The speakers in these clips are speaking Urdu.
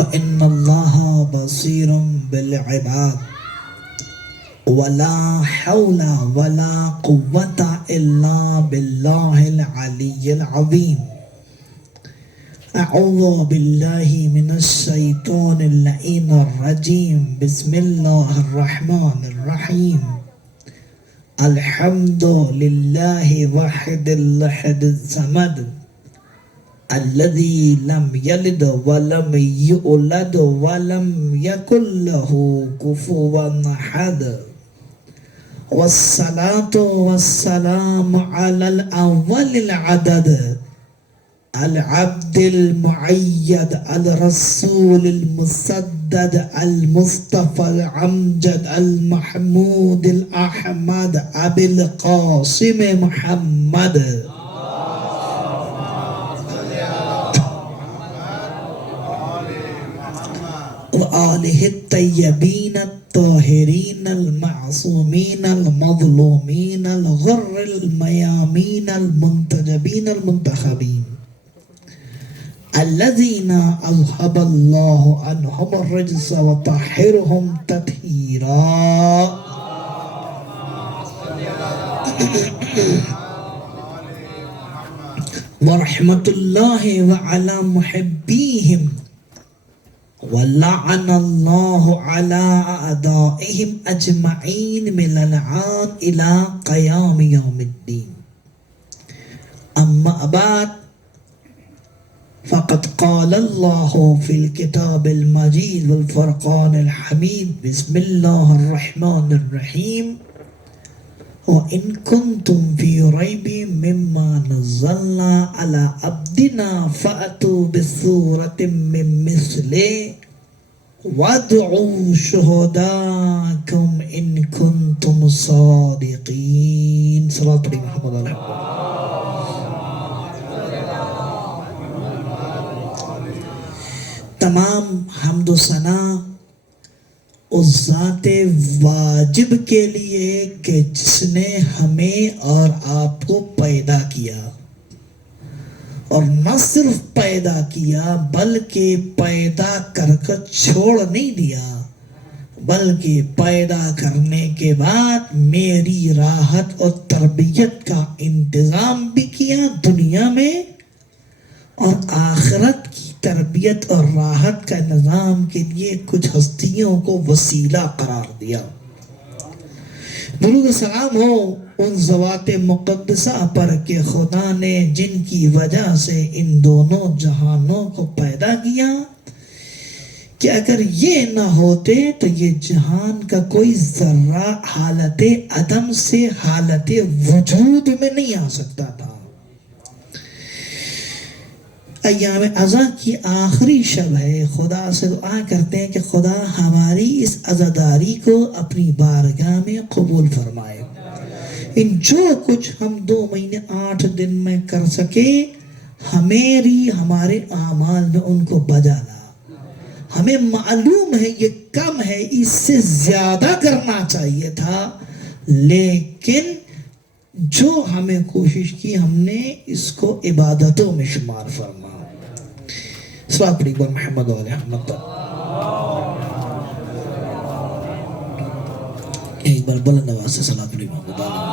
فإن الله بصير بالعباد ولا حول ولا قوة إلا بالله العلي العظيم. أعوذ بالله من الشيطان اللعين الرجيم. بسم الله الرحمن الرحيم. الحمد لله واحد الأحد الصمد الذي لم يلد ولم يولد ولم يكن له كفوا أحد. والصلاة والسلام على الأول العدد العبد المعيد الرسول المسدد المصطفى الأمجد المحمود الأحمد أبي القاسم محمد وآله الطيبين الطاهرين المعصومين المظلومين الغر الميامين المنتجبين المنتخبين الذين أذهب الله عنهم الرجس وطهرهم تطهيرا. ورحمة الله وعلى محبيهم ولعن الله على أعدائهم أجمعين من الآن إلى قيام يوم الدين. أما بعد فقد قال الله في الكتاب المجيد والفرقان الحميد. بسم الله الرحمن الرحيم. وإن كنتم في ريب مما نزلنا على عبدنا فأتوا بسورة من مثله وادعوا شهداءكم إن كنتم صادقين. صلاة محمد علیہ وسلم. تمام حمد و ثنا اس ذات واجب کے لیے کہ جس نے ہمیں اور آپ کو پیدا کیا، اور نہ صرف پیدا کیا بلکہ پیدا کر کر چھوڑ نہیں دیا، بلکہ پیدا کرنے کے بعد میری راحت اور تربیت کا انتظام بھی کیا دنیا میں، اور آخرت کی تربیت اور راحت کا نظام کے لیے کچھ ہستیوں کو وسیلہ قرار دیا۔ درود و سلام ہو ان ذوات مقدسہ پر کہ خدا نے جن کی وجہ سے ان دونوں جہانوں کو پیدا کیا کہ اگر یہ نہ ہوتے تو یہ جہان کا کوئی ذرہ حالت عدم سے حالت وجود میں نہیں آ سکتا تھا۔ ایام عزا کی آخری شب ہے، خدا سے دعا کرتے ہیں کہ خدا ہماری اس عزاداری کو اپنی بارگاہ میں قبول فرمائے۔ ان جو کچھ ہم 2 مہینے 8 دن میں کر سکے ہمارے اعمال میں ان کو بجا لا۔ ہمیں معلوم ہے یہ کم ہے، اس سے زیادہ کرنا چاہیے تھا، لیکن جو ہمیں کوشش کی ہم نے اس کو عبادتوں میں شمار فرما۔ صلاۃ پڑھی محمد علیہ محمد۔ ایک بار بلند آواز سے صلاۃ پڑھی محمد علیہ۔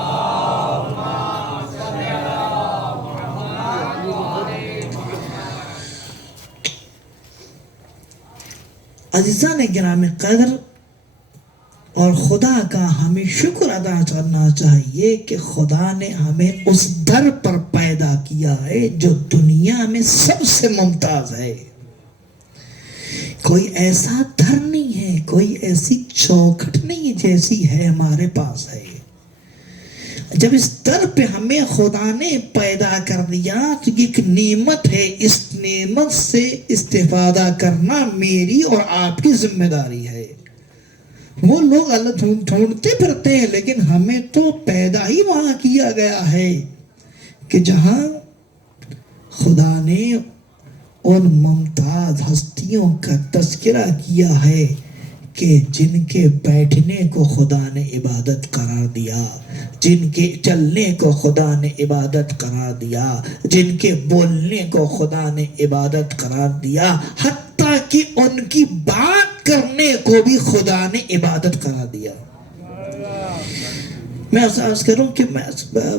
عزیزان گرام قدر، اور خدا کا ہمیں شکر ادا کرنا چاہیے کہ خدا نے ہمیں اس در پر پیدا کیا ہے جو دنیا میں سب سے ممتاز ہے۔ کوئی ایسا در نہیں ہے، کوئی ایسی چوکھٹ نہیں جیسی ہے ہمارے پاس ہے۔ جب اس در پہ ہمیں خدا نے پیدا کر دیا تو یہ ایک نعمت ہے، اس نعمت سے استفادہ کرنا میری اور آپ کی ذمہ داری ہے۔ وہ لوگ اللہ ڈھونڈتے پھرتے ہیں، لیکن ہمیں تو پیدا ہی وہاں کیا گیا ہے کہ جہاں خدا نے ان ممتاز ہستیوں کا تذکرہ کیا ہے کہ جن کے بیٹھنے کو خدا نے عبادت قرار دیا، جن کے چلنے کو خدا نے عبادت قرار دیا، جن کے بولنے کو خدا نے عبادت قرار دیا، حتیٰ کہ ان کی بات کرنے کو بھی خدا نے عبادت قرار دیا۔ میں عرض کروں کہ میں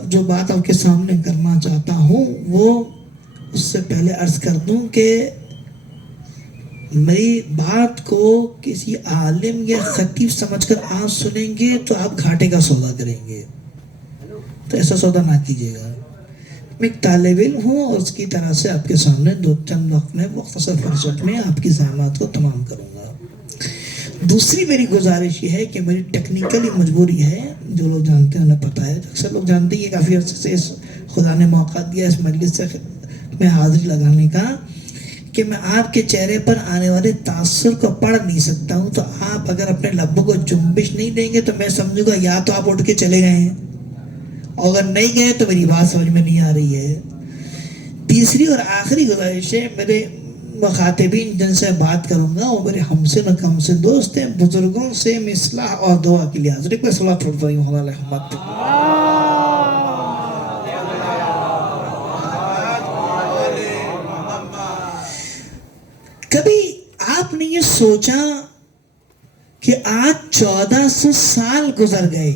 جو بات آپ کے سامنے کرنا چاہتا ہوں وہ اس سے پہلے عرض کر دوں کہ میری بات کو کسی عالم یا خطیب سمجھ کر آپ سنیں گے تو آپ گھاٹے کا سودا کریں گے، تو ایسا سودا نہ کیجیے گا۔ میں ایک طالب علم ہوں اور اس کی طرح سے آپ کے سامنے دو چند وقت میں مختصر فرصت میں آپ کی زحمات کو تمام کروں گا۔ دوسری میری گزارش یہ ہے کہ میری ٹیکنیکلی مجبوری ہے، جو لوگ جانتے ہیں انہیں پتہ ہے، اکثر لوگ جانتے ہیں، کافی عرصے سے خدا نے موقع دیا اس مجلس سے میں حاضری لگانے کا، کہ میں آپ کے چہرے پر آنے والے تاثر کو پڑھ نہیں سکتا ہوں، تو آپ اگر اپنے لبوں کو جنبش نہیں دیں گے تو میں سمجھوں گا یا تو آپ اٹھ کے چلے گئے ہیں، اور اگر نہیں گئے تو میری بات سمجھ میں نہیں آ رہی ہے۔ تیسری اور آخری گزارش ہے، میرے مخاطبین جن سے بات کروں گا وہ میرے ہمسن و کمسن دوست ہیں، بزرگوں سے میں اصلاح اور دعا کے لیے حاضر ہوں۔ صلی اللہ علیہ وسلم۔ کبھی آپ نے یہ سوچا کہ آج 1400 سال گزر گئے،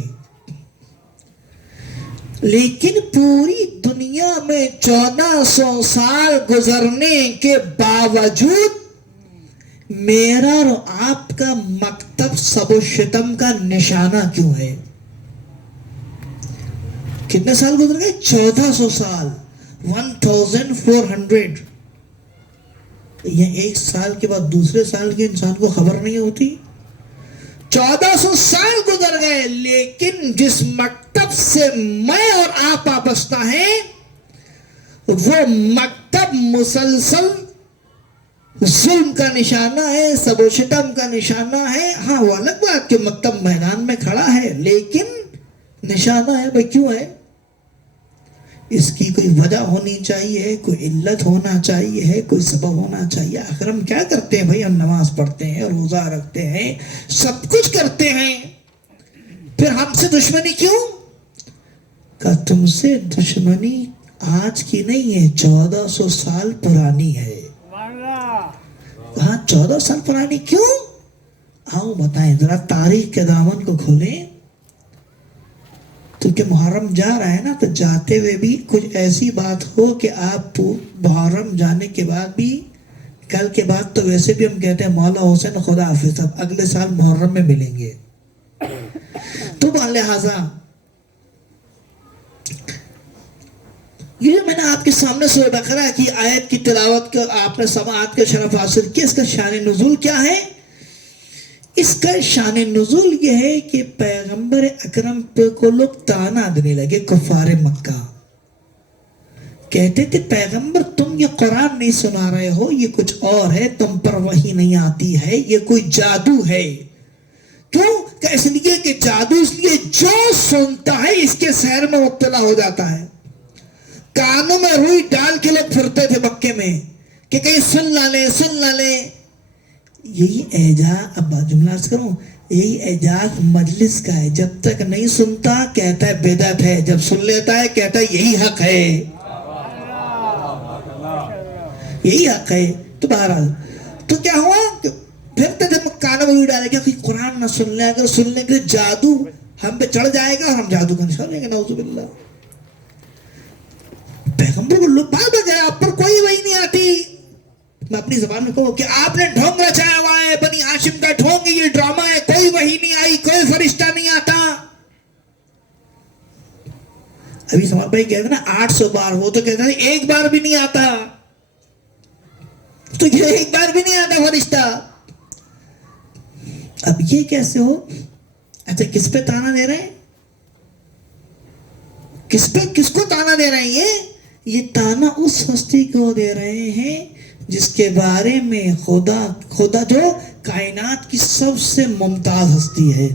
لیکن پوری دنیا میں 1400 سال گزرنے کے باوجود میرا اور آپ کا مکتب سب و شتم کا نشانہ کیوں ہے؟ کتنے سال گزر گئے؟ 1400 سال، 1400۔ یہ ایک سال کے بعد دوسرے سال کے انسان کو خبر نہیں ہوتی۔ 1400 سال گزر گئے، لیکن جس مکتب سے میں اور آپ وابستہ ہیں وہ مکتب مسلسل ظلم کا نشانہ ہے، سب و شتم کا نشانہ ہے۔ ہاں وہ الگ بات کہ مکتب میدان میں کھڑا ہے، لیکن نشانہ ہے۔ بھائی کیوں ہے؟ اس کی کوئی وجہ ہونی چاہیے، کوئی علت ہونا چاہیے، کوئی سبب ہونا چاہیے۔ آخر ہم کیا کرتے ہیں بھائی؟ ہم نماز پڑھتے ہیں، روزہ رکھتے ہیں، سب کچھ کرتے ہیں، پھر ہم سے دشمنی کیوں؟ کہ تم سے دشمنی آج کی نہیں ہے، 1400 سال پرانی ہے۔ کہاں 14 سال پرانی کیوں؟ آؤ بتائیں، ذرا تاریخ کے دامن کو کھولیں۔ تو کہ محرم جا رہا ہے نا، تو جاتے ہوئے بھی کچھ ایسی بات ہو کہ آپ محرم جانے کے بعد بھی، کل کے بعد تو ویسے بھی ہم کہتے ہیں مولا حسین خدا حافظ، اب اگلے سال محرم میں ملیں گے۔ تو لہٰذا یہ میں نے آپ کے سامنے سورہ بقرہ کی آیت کی تلاوت کا آپ نے سماعت کا شرف حاصل کیا۔ اس کا شان نزول کیا ہے؟ اس کا شان نزول یہ ہے کہ پیغمبر اکرم کو لوگ طعنہ دینے لگے، کفار مکہ کہتے تھے پیغمبر تم یہ قرآن نہیں سنا رہے ہو، یہ کچھ اور ہے، تم پر وحی نہیں آتی ہے، یہ کوئی جادو ہے۔ کیوں؟ کہ اس لیے کہ جادو اس لیے جو سنتا ہے اس کے سحر میں مبتلا ہو جاتا ہے۔ کانوں میں روئی ڈال کے لوگ پھرتے تھے مکے میں کہ کہیں سن نہ لیں، سن نہ لیں۔ یہی اعجاز، اب جملہ عرض کروں، یہی اعجاز مجلس کا ہے۔ جب تک نہیں سنتا کہتا ہے بدعت ہے، جب سن لیتا ہے کہتا ہے یہی حق ہے، یہی حق ہے۔ تو بہرحال تو کیا ہوا کہ پھرتے تھے کانوں میں روئی ڈالے کہ قرآن نہ سن لیں، اگر سن لیں کہ جادو ہم پہ چڑھ جائے گا اور ہم جادو کا نشان لیں گے، نعوذ باللہ۔ پیغمبر کو لوگ بات بجائے آپ پر کوئی وحی نہیں آتی۔ میں اپنی زبان میں کہوں کہ آپ نے ڈھونگ رچایا ہوا ہے، بنی ہاشم کا ڈھونگ، یہ ڈرامہ ہے، کوئی وحی نہیں آئی، کوئی فرشتہ نہیں آتا۔ ابھی سمار بھائی کہتے ہیں نا 800 بار، وہ تو کہتے ہیں ایک بار بھی نہیں آتا، تو یہ ایک بار بھی نہیں آتا فرشتہ۔ اب یہ کیسے ہو؟ اچھا کس پہ تانا دے رہے ہیں؟ کس کو تانا دے رہے ہیں؟ یہ تانا اس ہستی کو دے رہے ہیں جس کے بارے میں خدا جو کائنات کی سب سے ممتاز ہستی ہے،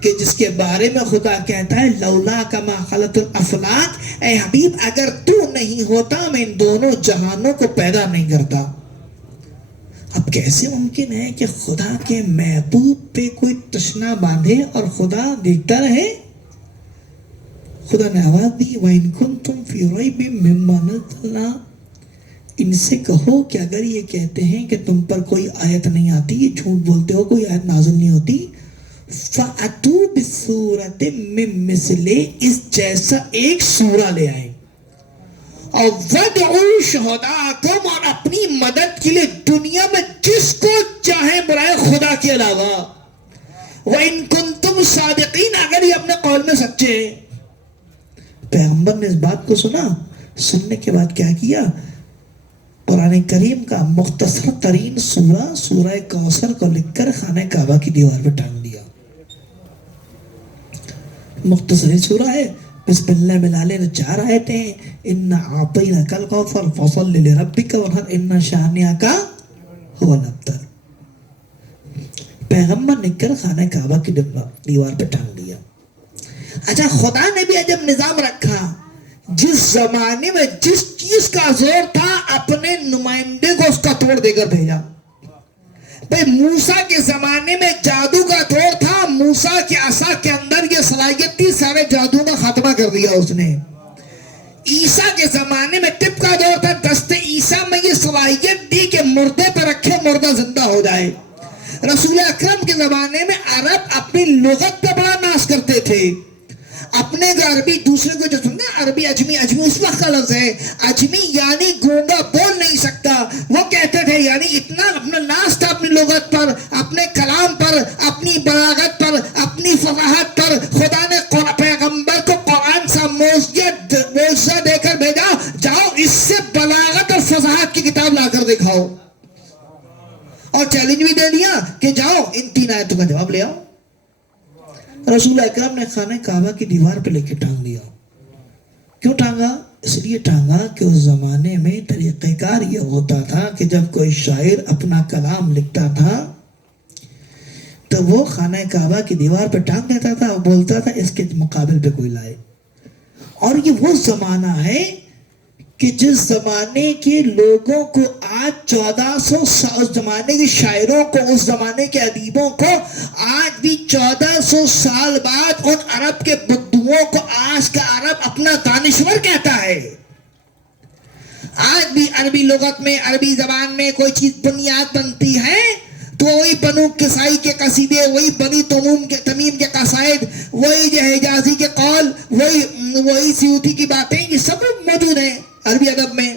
کہ جس کے بارے میں خدا کہتا ہے لولا کما خلقت الافلاک، اے حبیب اگر تو نہیں ہوتا میں ان دونوں جہانوں کو پیدا نہیں کرتا۔ اب کیسے ممکن ہے کہ خدا کے محبوب پہ کوئی تشنا باندھے اور خدا دیکھتا رہے؟ خدا نے آواز دی وَإِن كُنتُمْ فِي رَيْبٍ مِّمَّا نَزَّلْنَا، ان سے کہو کہ اگر یہ کہتے ہیں کہ تم پر کوئی آیت نہیں آتی، یہ جھوٹ بولتے ہو، کوئی آیت نازل نہیں ہوتی، فَأْتُوا بِسُورَةٍ مِّن مِّثْلِهِ، اس جیسا ایک سورہ لے آئیں، اور وَادْعُوا شُهَدَاءَكُمْ، اور اپنی مدد کے لیے دنیا میں جس کو چاہیں بلائے خدا کے علاوہ، وَإِن كُنتُمْ صَادِقِينَ، اگر یہ اپنے قول میں سچے ہیں۔ پیغمبر نے اس بات کو سنا، سننے کے بعد کیا کیا؟ قرآن کریم کا مختصر ترین سورہ، سورہ کوثر کو لکھ کر خانہ کعبہ کی دیوار پہ ٹانگ دیا۔ مختصر سورہ ہے، بسم اللہ ملالے نے 4 آیتیں ہیں، اِنَّا أَعْطَيْنَاكَ الْكَوْثَرَ فَصَلِّ لِرَبِّكَ وَانْحَرْ إِنَّ شَانِئَكَ هُوَ الْأَبْتَرُ۔ پیغمبر نے کر خانہ کعبہ کی دیوار پہ ٹانگ دیا۔ اچھا، خدا نے بھی عجب نظام رکھا، جس زمانے میں جس چیز کا زور تھا اپنے نمائندے کو اس کا توڑ دے کر بھیجا۔ بھئی موسیٰ کے زمانے میں جادو کا دور تھا، موسیٰ کے عصا کے اندر یہ صلاحیت تھی، سارے جادو کا خاتمہ کر دیا اس نے۔ عیسیٰ کے زمانے میں طب کا دور تھا، دست عیسیٰ میں یہ صلاحیت دی کہ مردے پر رکھے مردہ زندہ ہو جائے۔ رسول اکرم کے زمانے میں عرب اپنی لغت پہ بڑا ناز کرتے تھے، اپنے جو عربی دوسرے کو جو سننا، عربی اجمی اس وقت کا لفظ ہے، اجمی یعنی گونگا، بول نہیں سکتا، وہ کہتے تھے یعنی اتنا اپنا ناز تھا اپنی لغت پر، اپنے کلام پر، اپنی بلاغت پر، اپنی فصاحت پر۔ خدا نے پیغمبر کو قرآن سا معجزہ دے کر بھیجا، جاؤ اس سے بلاغت اور فصاحت کی کتاب لا کر دکھاؤ، اور چیلنج بھی دے دیا کہ جاؤ ان 3 آیتوں کا جواب لے آؤ۔ رسول اکرم نے خانہ کعبہ کی دیوار پہ لے کے ٹانگ دیا۔ کیوں ٹانگا؟ اس لیے ٹانگا کہ اس زمانے میں طریقہ کار یہ ہوتا تھا کہ جب کوئی شاعر اپنا کلام لکھتا تھا تو وہ خانہ کعبہ کی دیوار پہ ٹانگ دیتا تھا اور بولتا تھا اس کے مقابل پہ کوئی لائے۔ اور یہ وہ زمانہ ہے کہ جس زمانے کے لوگوں کو آج 1400 سال، اس زمانے کے شاعروں کو، اس زمانے کے ادیبوں کو آج بھی 1400 سال بعد ان عرب کے بدوؤں کو آج کا عرب اپنا دانشور کہتا ہے۔ آج بھی عربی لغت میں، عربی زبان میں کوئی چیز بنیاد بنتی ہے تو وہی بنو کسائی کے قصیدے، وہی بنی تمیم کے قصائد، وہی جو حجازی کے قول، وہی سیوطی کی باتیں، یہ سب موجود ہیں عربی ادب میں،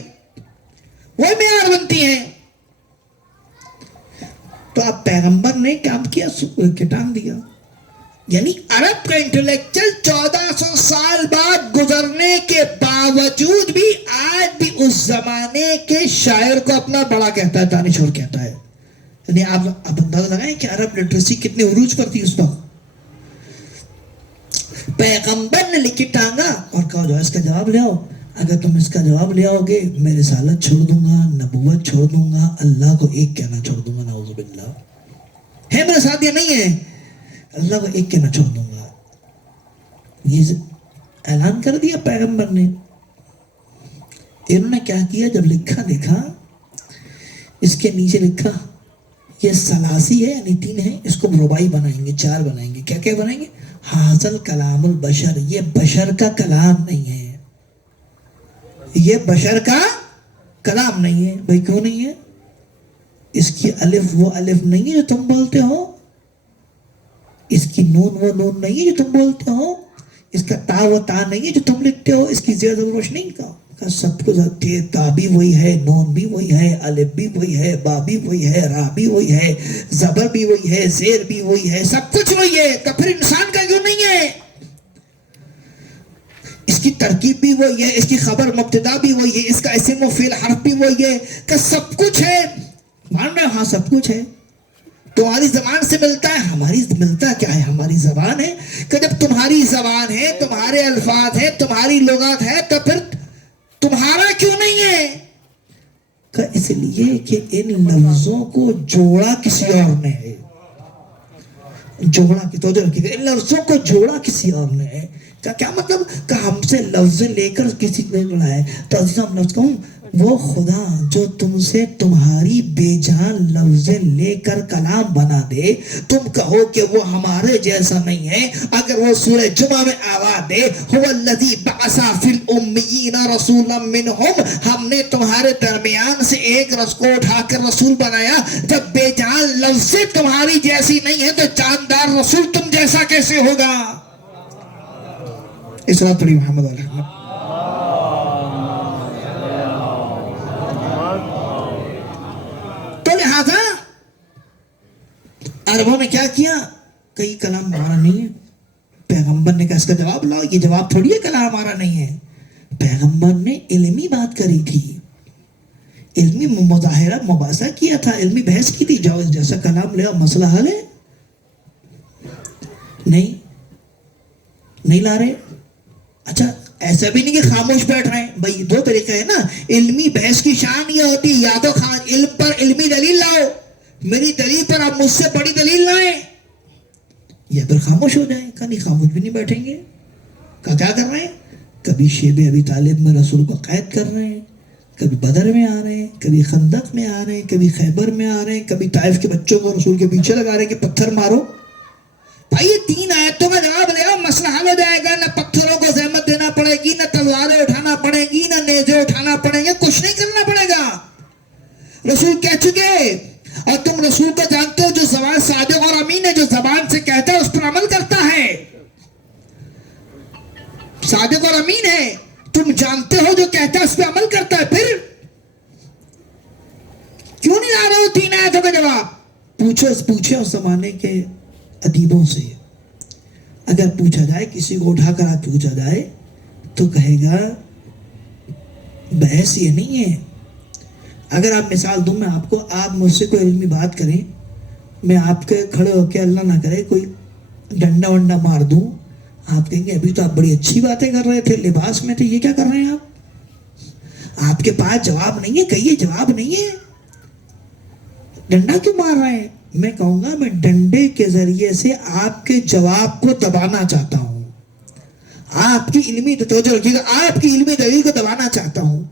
وہی معیار بنتی ہیں۔ تو اب پیغمبر نے کام کیا، ٹانگ دیا۔ یعنی عرب کا انٹلیکچل 1400 سال بعد گزرنے کے باوجود بھی آج بھی اس زمانے کے شاعر کو اپنا بڑا کہتا ہے، دانشور کہتا ہے۔ یعنی آپ اندازہ لگائیں کہ عرب لٹریسی کتنے عروج پر تھی اس وقت۔ پیغمبر نے لکھ کے ٹانگا اور کہا جو اس کا جواب لے آؤ، اگر تم اس کا جواب لے آؤ گے میں رسالت چھوڑ دوں گا، نبوت چھوڑ دوں گا، اللہ کو ایک کہنا چھوڑ دوں گا، نعوذ باللہ۔ ہے میرے ساتھ یا نہیں ہے؟ اللہ کو ایک کہنا چھوڑ دوں گا۔ یہ اعلان کر دیا پیغمبر نے۔ انہوں نے کیا کیا، جب لکھا دیکھا، اس کے نیچے لکھا یہ ثلاثی ہے یعنی 3 ہے، اس کو رباعی بنائیں گے، 4 بنائیں گے۔ کیا کیا بنائیں گے؟ حاصل کلام البشر، یہ بشر کا کلام نہیں ہے، یہ بشر کا کلام نہیں ہے۔ بھائی کیوں نہیں ہے؟ اس کی الف وہ الف نہیں ہے جو تم بولتے ہو، اس کی نون وہ نون نہیں ہے جو تم بولتے ہو، اس کا تا وہ تا نہیں ہے جو تم لکھتے ہو، اس کی زیر زبر نہیں کا سب کچھ، تا بھی وہی ہے، نون بھی وہی ہے، الف بھی وہی ہے، با بھی وہی ہے، را بھی وہی ہے، زبر بھی وہی ہے، زیر بھی وہی ہے، سب کچھ وہی ہے۔ تو پھر انسان کا کیوں نہیں ہے؟ اس کی ترکیب بھی وہی ہے، اس کی خبر مبتدا بھی وہی ہے، اس کا اسم و فعل حرف بھی وہی ہے، کہ سب کچھ ہے۔ مان رہے ہاں سب کچھ ہے، تمہاری زبان سے ملتا ہے، ہماری ملتا کیا ہے؟ ہماری زبان ہے، کہ جب تمہاری زبان ہے، تمہارے الفاظ ہے، تمہاری لغات ہے، تو پھر تمہارا کیوں نہیں ہے؟ کہ اس لیے کہ ان لفظوں کو جوڑا کسی اور نے ہے، جوڑا کی توجہ رکھیے، ان لفظوں کو جوڑا کسی اور نے ہے۔ کیا مطلب کہ ہم سے لفظ لے کر کسی نے جوڑا ہے؟ تو عزیزاں ہم لفظ کہوں وہ خدا جو تم سے تمہاری بے جان لفظ لے کر کلام بنا دے، تم کہو کہ وہ ہمارے جیسا نہیں ہے۔ اگر وہ سورہ جمعہ میں آواز دے هو الذی بعث فی الامیین رسولا منہم، ہم نے تمہارے درمیان سے ایک رسول کو اٹھا کر رسول بنایا، جب بے جان لفظ تمہاری جیسی نہیں ہے تو جاندار رسول تم جیسا کیسے ہوگا؟ اس رات پڑھی محمد علیہ وسلم۔ تو لہذا عربوں نے کیا کیا؟ کئی کلام ہمارا نہیں ہے۔ پیغمبر نے کہا اس کا جواب لاؤ، یہ جواب تھوڑی ہے کلام ہمارا نہیں ہے۔ پیغمبر نے علمی بات کری تھی، علمی مظاہرہ مباحثہ کیا تھا، علمی بحث کی تھی، جاؤ اس جیسا کلام لے آؤ، مسئلہ حل ہے۔ نہیں لا رہے۔ اچھا ایسا بھی نہیں کہ خاموش بیٹھ رہے ہیں، بھائی دو طریقے ہیں نا۔ علمی بحث کی شان یہ ہوتی یا تو علم پر علمی دلیل لاؤ، میری دلیل پر آپ مجھ سے بڑی دلیل لائیں، یا پھر خاموش ہو جائیں۔ کہا نہیں خاموش بھی نہیں بیٹھیں گے۔ کہا کیا کر رہے ہیں؟ کبھی شیب ابی طالب میں رسول کو قید کر رہے ہیں، کبھی بدر میں آ رہے ہیں، کبھی خندق میں آ رہے ہیں، کبھی خیبر میں آ رہے ہیں، کبھی طائف کے بچوں کو رسول کے پیچھے لگا رہے ہیں کہ پتھر مارو۔ بھائی یہ تین آیتوں کا جواب لے آؤ، مسئلہ حل ہو جائے گا۔ نہ پتھروں کو زحمت دینا پڑے گی، نہ تلواریں اٹھانا پڑے گی، نہ نیزے اٹھانا پڑیں گے، کچھ نہیں کرنا پڑے گا۔ رسول کہہ چکے، اور تم رسول کو جانتے ہو جو زبان صادق اور امین ہے، جو زبان سے کہتا ہے اس پر عمل کرتا ہے، صادق اور امین ہے۔ تم جانتے ہو جو کہتا ہے اس پہ عمل کرتا ہے، پھر کیوں نہیں آ رہے ہو تین آیتوں کا جواب؟ پوچھے اس زمانے کے ادیبوں سے۔ اگر پوچھا جائے، کسی کو اٹھا کر آج پوچھا جائے تو کہے گا بحث یہ نہیں ہے۔ اگر آپ مثال دوں میں آپ کو، آپ مجھ سے کوئی علمی بات کریں، میں آپ کے کھڑے ہو کے اللہ نہ کرے کوئی ڈنڈا ونڈا مار دوں، آپ کہیں گے ابھی تو آپ بڑی اچھی باتیں کر رہے تھے، لباس میں تھے، یہ کیا کر رہے ہیں آپ کے پاس جواب نہیں ہے، کہیے جواب نہیں ہے، ڈنڈا کیوں مار رہے ہیں؟ میں کہوں گا میں ڈنڈے کے ذریعے سے آپ کے جواب کو دبانا چاہتا ہوں، آپ کی علمی توجہ رکھیے گا، آپ کی علمی دلیل کو دبانا چاہتا ہوں۔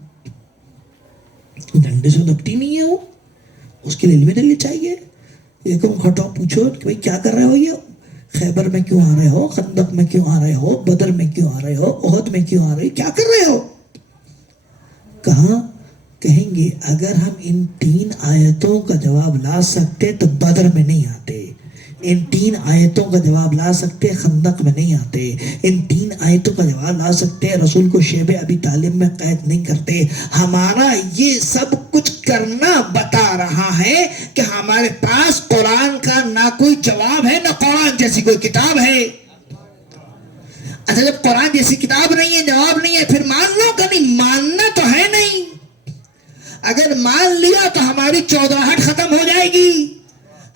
ڈنڈے سے دبتی نہیں ہے وہ، اس کے لیے علمی دلیل چاہیے۔ ایک کھٹاؤ پوچھو کہ بھائی کیا کر رہے ہو، یہ خیبر میں کیوں آ رہے ہو، خندق میں کیوں آ رہے ہو، بدر میں کیوں آ رہے ہو، احد میں کیوں آ رہے ہو، کیا کر رہے ہو؟ کہاں کہیں گے اگر ہم ان تین آیتوں کا جواب لا سکتے تو بدر میں نہیں آتے، ان تین آیتوں کا جواب لا سکتے خندق میں نہیں آتے، ان تین آیتوں کا جواب لا سکتے رسول کو شیب ابی طالب میں قید نہیں کرتے۔ ہمارا یہ سب کچھ کرنا بتا رہا ہے کہ ہمارے پاس قرآن کا نہ کوئی جواب ہے، نہ قرآن جیسی کوئی کتاب ہے۔ اچھا جب قرآن جیسی کتاب نہیں ہے، جواب نہیں ہے، پھر مان لو کہ نہیں؟ ماننا تو ہے نہیں۔ اگر مان لیا تو ہماری چودراہٹ ختم ہو جائے گی،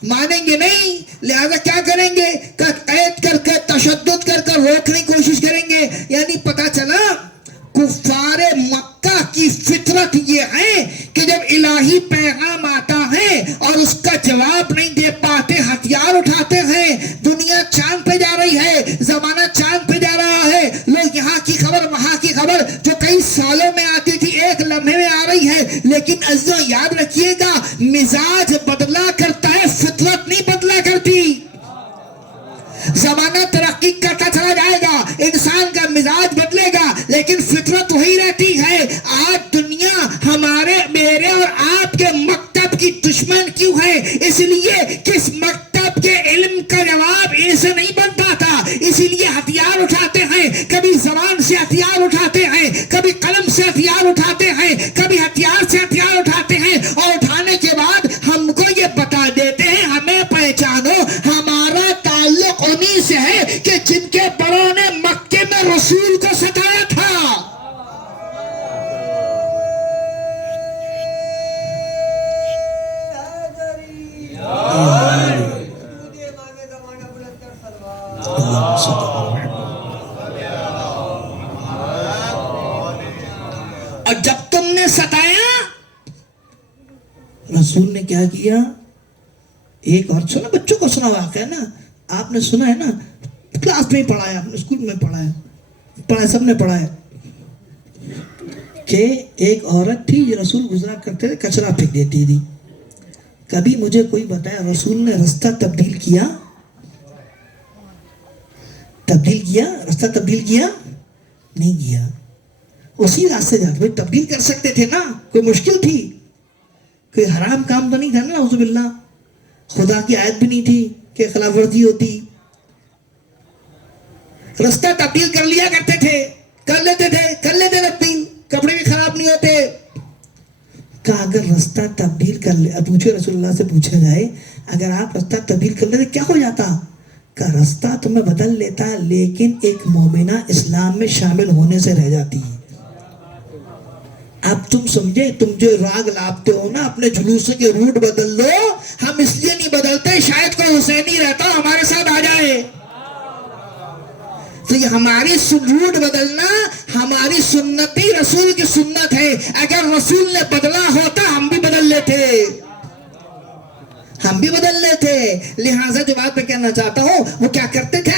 مانیں گے نہیں، لہذا کیا کریں گے؟ قید کر کے تشدد کر کر روکنے کی کوشش کریں گے۔ یعنی پتا چلا کفار مکہ کی فطرت یہ ہے کہ جب الہی پیغام آتا ہے اور اس کا جواب نہیں دے پاتے، ہتھیار اٹھاتے ہیں۔ دنیا چاند پہ جا رہی ہے، زمانہ چاند پہ جا رہا ہے، لوگ یہاں کی خبر وہاں کی خبر جو کئی سالوں میں آتی تھی ایک لمحے میں آ رہی ہے۔ لیکن عزیزو یاد رکھیے گا، مزاج بدلا کرتا ہے، فطرت نہیں بدلا کرتی۔ زمانہ ترقی کرتا چلا جائے گا، انسان کا مزاج بدلے گا، لیکن فطرت وہی رہتی ہے۔ آج دنیا ہمارے میرے اور آپ کے مکتب کی دشمن کیوں ہے؟ اس لیے کہ اس مکتب کے علم کا جواب ان سے نہیں بن پاتا، اسی لیے ہتھیار اٹھاتے ہیں۔ کبھی زبان سے ہتھیار اٹھاتے ہیں، کبھی قلم سے ہتھیار اٹھاتے ہیں، کبھی ہتھیار سے ہتھیار اٹھاتے ہیں، اور اٹھانے کے بعد ہم کو یہ بتا دیتے ہیں ہمیں پہچانو، ہمارا تعلق انہی سے ہے کہ جن کے بڑوں نے مکے میں رسول کو ستایا تھا۔ اور جب تم نے ستایا، رسول نے کیا کیا؟ ایک اور سنا، بچوں کو سنا واقعہ نا، آپ نے سنا ہے نا، کلاس میں پڑھایا، آپ نے اسکول میں پڑھایا، سب نے پڑھایا کہ ایک عورت تھی، یہ رسول گزرا کرتے تھے، کچرا پھینک دیتی تھی. کبھی مجھے کوئی بتایا رسول نے رستہ تبدیل کیا؟ رستہ تبدیل کیا؟ نہیں کیا. اسی راستے جاتے. بھائی تبدیل کر سکتے تھے نا، کوئی مشکل تھی؟ کوئی حرام کام تو نہیں تھا نا، اعوذ باللہ. خدا کی آیت بھی نہیں تھی کہ خلاف ورزی ہوتی. رستہ تبدیل کر لیا کرتے تھے، کر لیتے تبدیل، کپڑے بھی خراب نہیں ہوتے. کہا اگر رستہ تبدیل کر لے، اب پوچھے رسول اللہ سے پوچھا جائے اگر آپ رستہ تبدیل کر لیتے کیا ہو جاتا؟ کہ رستہ تمہیں بدل لیتا لیکن ایک مومنہ اسلام میں شامل ہونے سے رہ جاتی. اب تم سمجھے، تم جو راگ لاپتے ہو نا، اپنے جلوس کے روٹ بدل لو. ہم اس لیے نہیں بدلتے شاید کوئی حسینی رہتا ہمارے ساتھ آ جائے. تو یہ ہماری روٹ بدلنا ہماری سنتی رسول کی سنت ہے. اگر رسول نے بدلا ہوتا ہم بھی بدل لیتے. لہٰذا جو بات میں کہنا چاہتا ہوں وہ کیا کرتے تھے،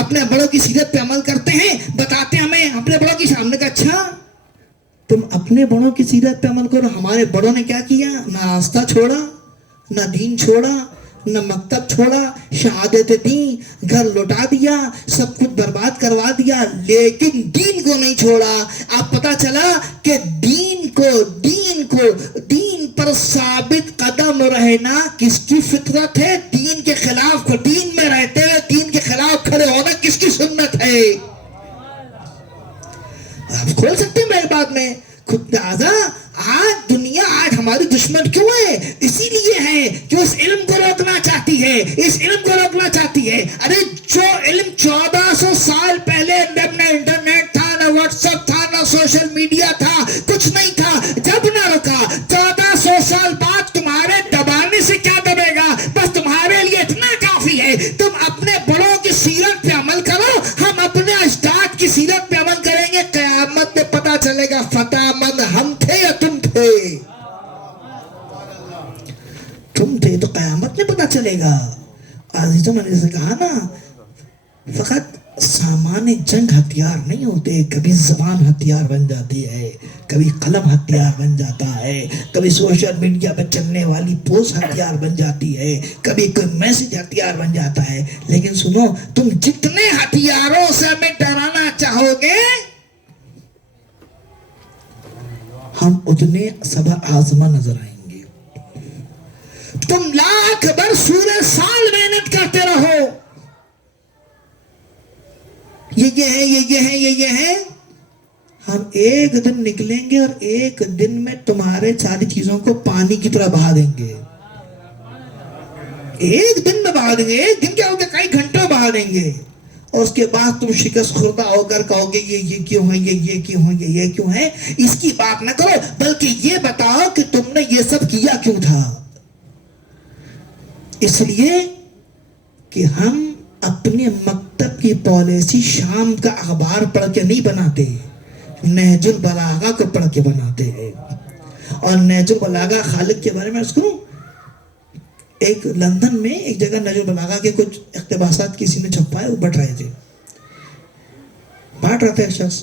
اپنے بڑوں کی سیرت پہ عمل کرتے ہیں، بتاتے ہمیں اپنے بڑوں کی. سامنے کا اچھا تم اپنے بڑوں کی سیرت پہ عمل کرو. ہمارے بڑوں نے کیا کیا؟ نہ راستہ چھوڑا، نہ دین چھوڑا، نہ مکتب چھوڑا، شہادت دین، گھر لوٹا دیا، سب کچھ برباد کروا دیا، لیکن دین کو نہیں چھوڑا. اب پتا چلا کہ دین پر ثابت قدم رہنا کس کی فطرت ہے؟ دین کے خلاف، دین میں رہتے ہوئے دین کے خلاف کھڑے ہونا کس کی سنت ہے؟ آپ کھول سکتے ہیں میرے بات میں خود. آج دنیا ہماری دشمن کیوں ہے؟ اسی لیے ہے کہ اس علم کو روکنا چاہتی ہے. ارے جو علم 1400 سال پہلے نہ انٹرنیٹ تھا، نہ واٹس ایپ تھا، نہ سوشل میڈیا تھا، کچھ نہیں تھا، جب نہ رکا 1400 سال بعد تمہارے دبانے سے کیا دبے گا؟ بس تمہارے لیے اتنا کافی ہے تم اپنے بڑوں کی سیرت پہ عمل کرو. ہم اپنے اجداد کی سیرت پہ عمل کریں گے. قیامت میں پتا چلے گا فتح مند ہم تھے یا تم تھے. تو قیامت میں پتا چلے گا. عزیزوں میں نے جیسے کہا نا، فقط سامان جنگ ہتھیار نہیں ہوتے. کبھی زبان ہتھیار بن جاتی ہے، کبھی قلم ہتھیار بن جاتا ہے، کبھی سوشل میڈیا پہ چلنے والی پوسٹ ہتھیار بن جاتی ہے، کبھی کوئی میسج ہتھیار بن جاتا ہے. لیکن سنو، تم جتنے ہتھیاروں سے ہمیں ڈرانا چاہو گے ہم اتنے صبر آزما نظر آئیں گے. تم لاکھ بر سورہ سال محنت کرتے رہو، یہ ہے. ہم ایک دن نکلیں گے اور ایک دن میں تمہارے ساری چیزوں کو پانی کی طرح بہا دیں گے. ایک دن میں بہا دیں گے. ایک دن کیا ہوگا، کئی گھنٹوں بہا دیں گے. اور اس کے بعد تم شکست خوردہ ہو کر کہو گے یہ کیوں ہے، یہ کیوں ہے. اس کی بات نہ کرو، بلکہ یہ بتاؤ کہ تم نے یہ سب کیا کیوں تھا. اس لیے کہ ہم اپنے مکتب کی پالیسی شام کا اخبار پڑھ کے نہیں بناتے، نہج البلاغہ کو پڑھ کے بناتے ہیں. اور نہج البلاغہ خالق کے بارے میں اس کو ایک لندن میں ایک جگہ نہج البلاغہ کے کچھ اقتباسات کسی نے چھپائے، وہ بٹ رہے تھے. بانٹ رہا تھا ایک شخص،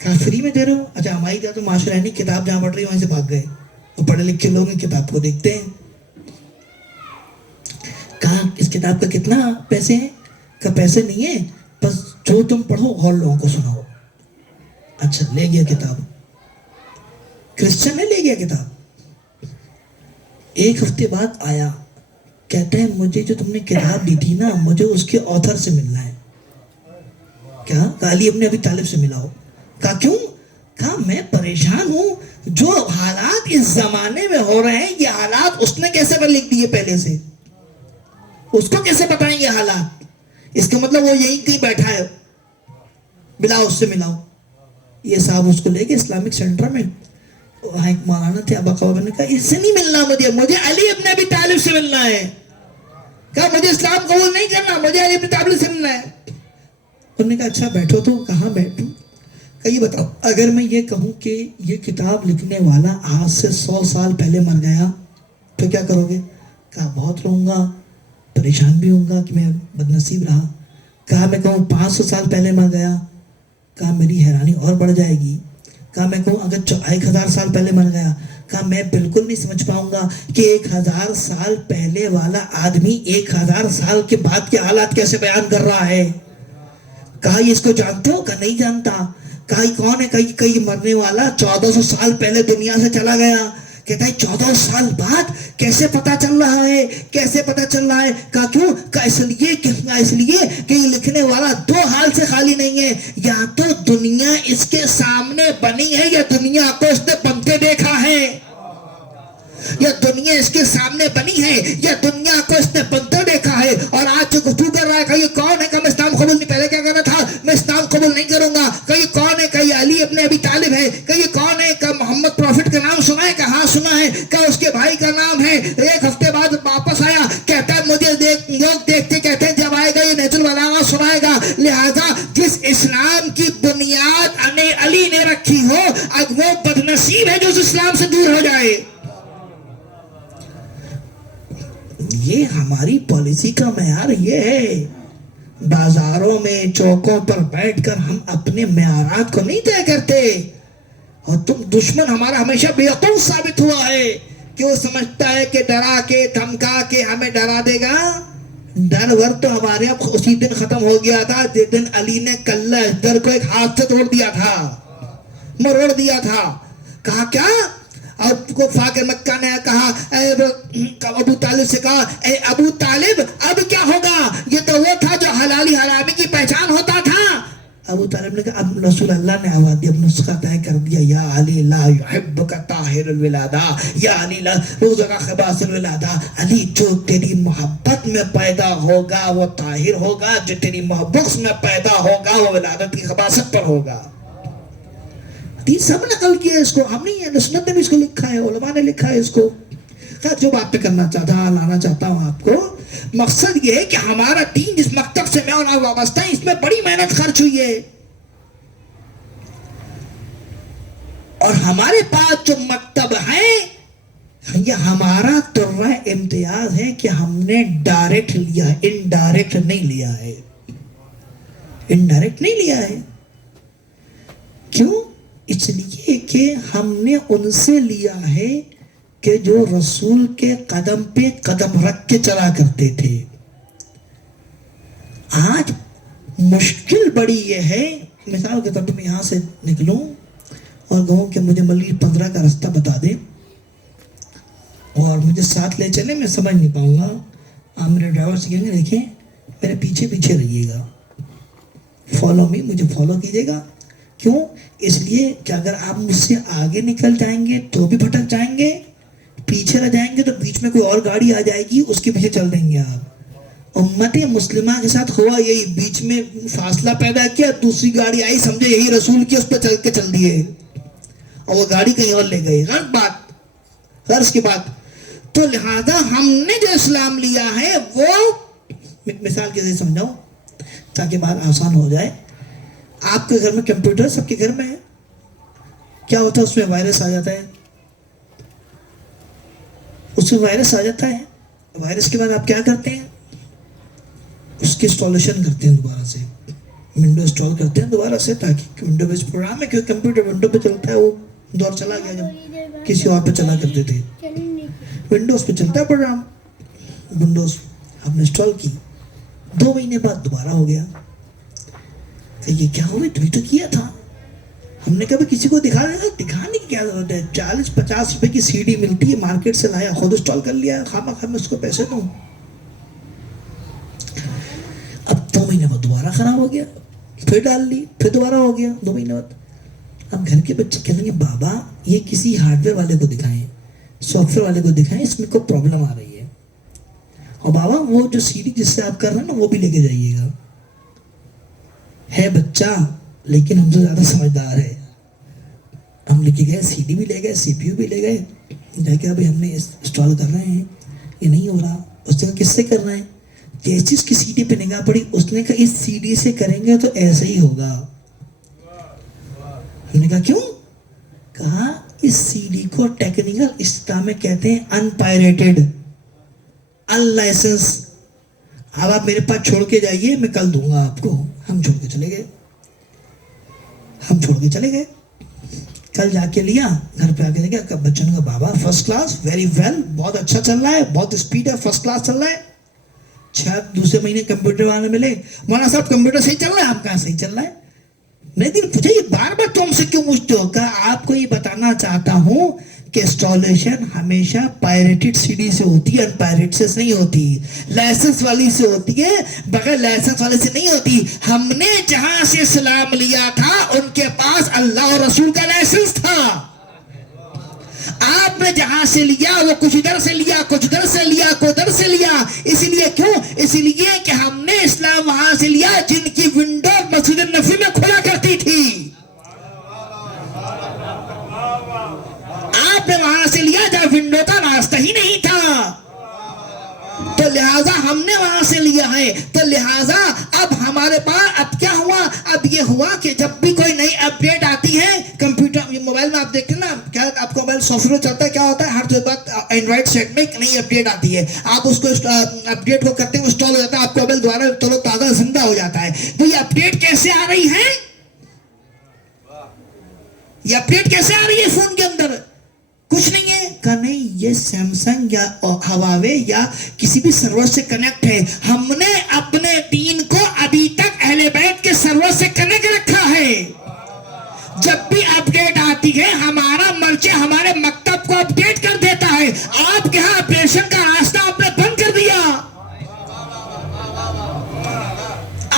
کہا فری میں دے رہے ہو؟ اچھا ہماری طرح تو معاشرہ نہیں، کتاب جہاں بڑھ رہی وہاں سے بھاگ گئے. اور پڑھے لکھے لوگ ان کتاب کو دیکھتے ہیں. کہا اس کتاب کا کتنا پیسے ہیں؟ کہا پیسے نہیں ہیں، بس جو تم پڑھو اور لوگوں کو سناؤ. اچھا لے گیا کتاب. کرسچن نے لے گیا کتاب. ایک ہفتے بعد آیا، کہتا ہے مجھے جو تم نے کتاب دی تھی نا، مجھے اس کے آتھر سے ملنا ہے. کیا؟ کہا علی ابن ابی طالب سے ملاؤ. کہا کیوں؟ کہا میں پریشان ہوں، جو حالات اس زمانے میں ہو رہے ہیں یہ حالات اس نے کیسے پر لکھ دیے پہلے سے، اس کو کیسے بتائیں گے حالات؟ اس کا مطلب وہ یہیں کہیں بیٹھا ہے، بلاؤ اس سے ملاؤ. یہ صاحب اس کو لے کے اسلامک سینٹر میں، وہاں ایک مولانا تھے ابا قبا نے کہا اس سے نہیں ملنا، مجھے علی ابن ابی طالب سے ملنا ہے. کہا مجھے اسلام قبول نہیں کرنا، مجھے علی ابن طالب سے ملنا ہے. انہوں نے کہا اچھا بیٹھو. تو کہاں بیٹھوں؟ کہ یہ بتاؤ اگر میں یہ کہوں کہ یہ کتاب لکھنے والا آج سے 100 سال پہلے مر گیا تو کیا کرو گے؟ کہا بہت رہوں گا، پریشان بھی ہوں گا کہ میں بدنصیب رہا. کہا میں کہوں 500 سال پہلے مر گیا، کہا میری حیرانی اور بڑھ جائے گی. کہا میں کہوں اگر 1000 سال پہلے مر گیا، کہا میں بالکل نہیں سمجھ پاؤں گا کہ 1000 سال پہلے والا آدمی 1000 سال کے بعد کے حالات کیسے بیان کر رہا ہے. کہا یہ اس کو جانتے ہو؟ کہا نہیں جانتا. کہا یہ کون ہے؟ کہا مرنے والا 1400 سال پہلے دنیا سے چلا گیا. کہتا ہے 1400 سال بعد کیسے پتا چل رہا ہے؟ کیسے پتا چل رہا ہے؟ کہا کیوں؟ کہا اس لیے کہ یہ لکھنے والا 2 حال سے خالی نہیں ہے. یا تو دنیا اس کے سامنے بنی ہے، یا دنیا کو اس نے بنتے دیکھا ہے. یا دنیا اس کے سامنے بنی ہے، یا دنیا کو اس نے بنتے دیکھا ہے. اور آج جو گفتگو کر رہا ہے کہ یہ کون ہے؟ کہ میں اسلام قبول نہیں، پہلے کیا کرنا تھا؟ میں اسلام قبول نہیں کروں گا. کہ یہ کون ہے؟ کہ یہ علی ابن ابی طالب ہے. کہ یہ کون ہے؟ کہ محمد پروفٹ کا نام سنا ہے؟ کہ ہاں سنا ہے. کہ اس کے بھائی کا نام ہے. 1 ہفتے بعد واپس آیا، کہتا ہے مجھے لوگ دیکھتے کہتے ہیں جب آئے گا یہ نہج البلاغہ سنائے گا. لہذا جس اسلام کی بنیاد علی نے رکھی ہو، اب وہ بدنصیب ہے جو اس اسلام سے دور ہو جائے. یہ ہماری پالیسی کا معیار یہ ہے. بازاروں میں چوکوں پر بیٹھ کر ہم اپنے معیارات کو نہیں طے کرتے. اور تم دشمن ہمارا ہمیشہ بیوقوف ثابت ہوا ہے کہ وہ سمجھتا ہے کہ ڈرا کے دھمکا کے ہمیں ڈرا دے گا. ڈر ور تو ہمارے اب اسی دن ختم ہو گیا تھا جس دن علی نے کلہ ڈر کو ایک ہاتھ سے توڑ دیا تھا، مروڑ دیا تھا. کہا کیا؟ اب کو فاقر مکہ نے کہا ابو طالب سے، کہا اے ابو طالب اب کیا ہوگا؟ یہ تو وہ تھا جو حلالی حرامی کی پہچان ہوتا تھا. ابو طالب نے کہا اب رسول اللہ نے آواز دی، اب نسخہ طے کر دیا. یا علی لا یحبک طاہر الولادہ، یا علی لا روزہ خباث الولادہ. علی جو تیری محبت میں پیدا ہوگا وہ طاہر ہوگا، جو تیری محبت میں پیدا ہوگا وہ ولادت کی خباثت پر ہوگا. سب نقل کیا اس کو، ہم نہیں ہے، سنت نے بھی اس کو لکھا ہے، علماء نے لکھا ہے اس کو. جو بات پہ کرنا چاہتا لانا چاہتا ہوں آپ کو، مقصد یہ ہے کہ ہمارا دین جس مکتب سے میں اور وابستہ ہے اس میں بڑی محنت خرچ ہوئی ہے. اور ہمارے پاس جو مکتب ہے یہ ہمارا ترہ امتیاز ہے کہ ہم نے ڈائریکٹ لیا ہے، انڈائریکٹ نہیں لیا ہے. انڈائریکٹ نہیں لیا ہے. کیوں؟ اس لیے کہ ہم نے ان سے لیا ہے کہ جو رسول کے قدم پہ قدم رکھ کے چلا کرتے تھے. آج مشکل بڑی یہ ہے، مثال کے طور پر میں یہاں سے نکلوں اور کہوں کہ مجھے ملی 15 کا راستہ بتا دیں اور مجھے ساتھ لے چلے، میں سمجھ نہیں پاؤں گا. آپ میرے ڈرائیور سے کہیں گے دیکھیں میرے پیچھے پیچھے رہیے گا، فالو می، مجھے فالو کیجیے گا. کیوں؟ اس لیے کہ اگر آپ مجھ سے آگے نکل جائیں گے تو بھی بھٹک جائیں گے، پیچھے رہ جائیں گے تو بیچ میں کوئی اور گاڑی آ جائے گی اس کے پیچھے چل دیں گے آپ. امت مسلمہ کے ساتھ ہوا یہی، بیچ میں فاصلہ پیدا کیا، دوسری گاڑی آئی سمجھے یہی رسول کی، اس پہ چل کے چل دیے اور وہ گاڑی کہیں اور لے گئی. غلط بات، غرض کی بات. تو لہذا ہم نے جو اسلام لیا ہے وہ مثال کے ذریعے سمجھاؤں تاکہ بات آسان ہو جائے. آپ کے گھر میں کمپیوٹر سب کے گھر میں ہے، کیا ہوتا ہے اس میں وائرس آ جاتا ہے، اس میں وائرس آ جاتا ہے. وائرس کے بعد آپ کیا کرتے ہیں؟ اس کی انسٹالیشن کرتے ہیں، دوبارہ سے ونڈو انسٹال کرتے ہیں دوبارہ سے، تاکہ ونڈو بیس پروگرام ہے کیونکہ کمپیوٹر ونڈو پہ چلتا ہے. وہ دور چلا گیا جب کسی اور پہ چلا کرتے تھے، ونڈوز پہ چلتا ہے پروگرام. ونڈوز آپ نے انسٹال کی، 2 مہینے بعد دوبارہ ہو گیا. کہ یہ کیا ہوئی؟ تو کیا تھا. ہم نے کبھی کسی کو دکھانے کی کیا ضرورت ہے؟ 40-50 روپے کی سی ڈی ملتی ہے، مارکیٹ سے لایا، خود انسٹال کر لیا، خواہ میں اس کو پیسے دوں. اب 2 مہینے بعد دوبارہ خراب ہو گیا، پھر ڈال لی، پھر دوبارہ ہو گیا 2 مہینے بعد. اب گھر کے بچے کہتے ہیں بابا یہ کسی ہارڈ ویئر والے کو دکھائیں، سافٹ ویئر والے کو دکھائیں، اس میں کوئی پرابلم آ رہی ہے. اور بابا وہ جو سی ڈی جس سے آپ کر رہے ہیں نا وہ بھی لے کے جائیے گا. ہے بچہ لیکن ہم سے زیادہ سمجھدار ہے. ہم لے کے گئے، سی ڈی بھی لے گئے، سی پی یو بھی لے گئے، جا کے ابھی ہم نے انسٹال کر رہے ہیں، یہ نہیں ہو رہا. اس نے کہا کس سے کر رہے ہیں؟ جیسے اس کی سی ڈی پہ نگاہ پڑی، اس نے کہا اس سی ڈی سے کریں گے تو ایسے ہی ہوگا. ہم نے کہا کیوں؟ کہا اس سی ڈی کو ٹیکنیکل اصطلاح میں کہتے ہیں ان پائریٹڈ، ان لائسنس. اب آپ میرے پاس چھوڑ کے جائیے، میں کل دوں گا آپ کو. ہم چھوڑ کے چلے گئے. کل جا کے لیا, گھر پہ آ کے دیکھا بچوں نے کہا بابا فرسٹ کلاس, ویری ویل, بہت اچھا چل رہا ہے, بہت اسپیڈ ہے, فرسٹ کلاس چل رہا ہے. شاید دوسرے مہینے کمپیوٹر والے ملے, مولانا صاحب کمپیوٹر صحیح چل رہا ہے, آپ کہاں صحیح چل رہا ہے. میں دن پوچھا یہ بار بار تم سے کیوں پوچھتے ہو؟ کہا آپ کو یہ بتانا چاہتا ہوں کہ انسٹالیشن ہمیشہ پائریٹڈ سی ڈی سے ہوتی ہے, پائریٹ سے نہیں ہوتی, لائسنس والی سے ہوتی ہے, بغیر لائسنس والے سے نہیں ہوتی. ہم نے جہاں سے اسلام لیا تھا ان کے پاس اللہ اور رسول کا لائسنس تھا. آپ نے جہاں سے لیا وہ کچھ ادھر سے لیا, کچھ ادھر سے لیا, کچھ ادھر سے لیا. اس لیے کیوں؟ اس لیے کہ ہم نے اسلام وہاں سے لیا جن کی ونڈو مسجد نبوی میں کھلا کرتی تھی. آپ نے وہاں سے لیا جہاں ونڈو کا راستہ ہی نہیں تھا, تو لہٰذا ہم نے وہاں سے لیا ہے. تو لہٰذا اب ہمارے پاس اب کیا ہوا؟ اب یہ ہوا کہ جب بھی کوئی نئی اپڈیٹ آتی ہے کمپیوٹر موبائل میں, آپ دیکھتے ہیں نا, کیا آپ کو موبائل سافٹ ویئر چلتا ہے, کیا ہوتا ہے ہر بات اینڈرائڈ سیٹ میں ایک نئی اپڈیٹ آتی ہے, آپ اس کو اپڈیٹ کو کرتے ہیں انسٹال ہو جاتا ہے, آپ کو موبائل دوبارہ ترو تازہ زندہ ہو جاتا ہے. تو یہ اپڈیٹ کیسے آ رہی ہے؟ یہ اپڈیٹ کیسے آ رہی ہے فون کے اندر؟ کچھ نہیں ہے. کہ نہیں, یہ سیمسنگ یا ہواوے یا کسی بھی سرور سے کنیکٹ ہے. ہم نے اپنے دین کو ابھی تک اہل بیت کے سرور سے کنیکٹ رکھا ہے. جب بھی اپڈیٹ آتی ہے ہمارا مرچے ہمارے مکتب کو اپڈیٹ کر دیتا ہے. آپ کے ہاں آپریشن کا راستہ آپ نے بند کر دیا,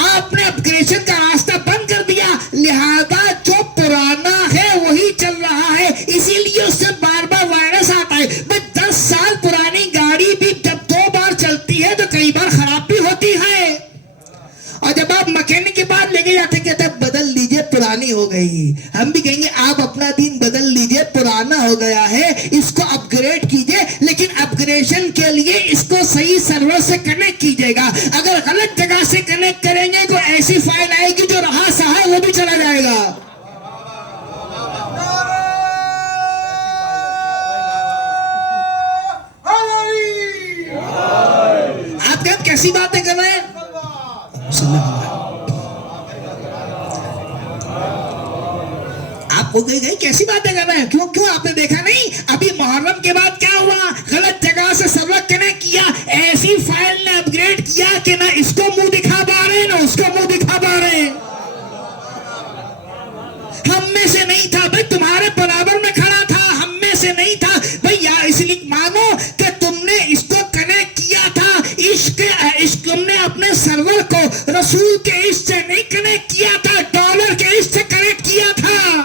آپ نے اپگریڈیشن کا راستہ بند کر دیا. لہذا جو پرانا ہے وہی چل رہا ہے, اسی لیے اس سے بار بار وائرس آتا ہے. بس 10 سال پرانی گاڑی بھی جب 2 بار چلتی ہے تو کئی بار خراب بھی ہوتی ہے, اور جب آپ مکینک کے بعد لے کے جاتے کہتے ہیں بدل لیجئے پرانی ہو گئی. ہم بھی کہیں گے آپ اپنا دین بدل لیجئے, پرانا ہو گیا ہے, اس کو اپ گریڈ کیجئے, لیکن اپ گریڈیشن کے لیے اس کو صحیح سرور سے کنیکٹ کیجئے گا. اگر غلط جگہ سے کنیکٹ کریں گے تو ایسی فائل آئے گی جو رہا سہا ہے وہ بھی چلا جائے گا. آپ کیا کیسی باتیں کر رہے ہیں؟ آپ کو گئی کیسی باتیں کر رہے ہیں؟ کیوں آپ نے دیکھا نہیں ابھی محرم کے بعد کیا ہوا؟ غلط جگہ سے سرور کنیکٹ کیا, ایسی فائل نے اپگریڈ کیا کہ نہ اس کو منہ دکھا پا رہے نہ اس کو منہ دکھا پا رہے. ہم میں سے نہیں تھا بھائی, تمہارے برابر میں کھڑا تھا, ہم میں سے نہیں تھا بھائی. اس لیے مانو کہ تم نے اس کو کنیکٹ کیا تھا, عشق تم نے اپنے سرور کو رسول کے عشق سے نہیں کنیکٹ کیا تھا, ڈالر کے عشق سے کنیکٹ کیا تھا.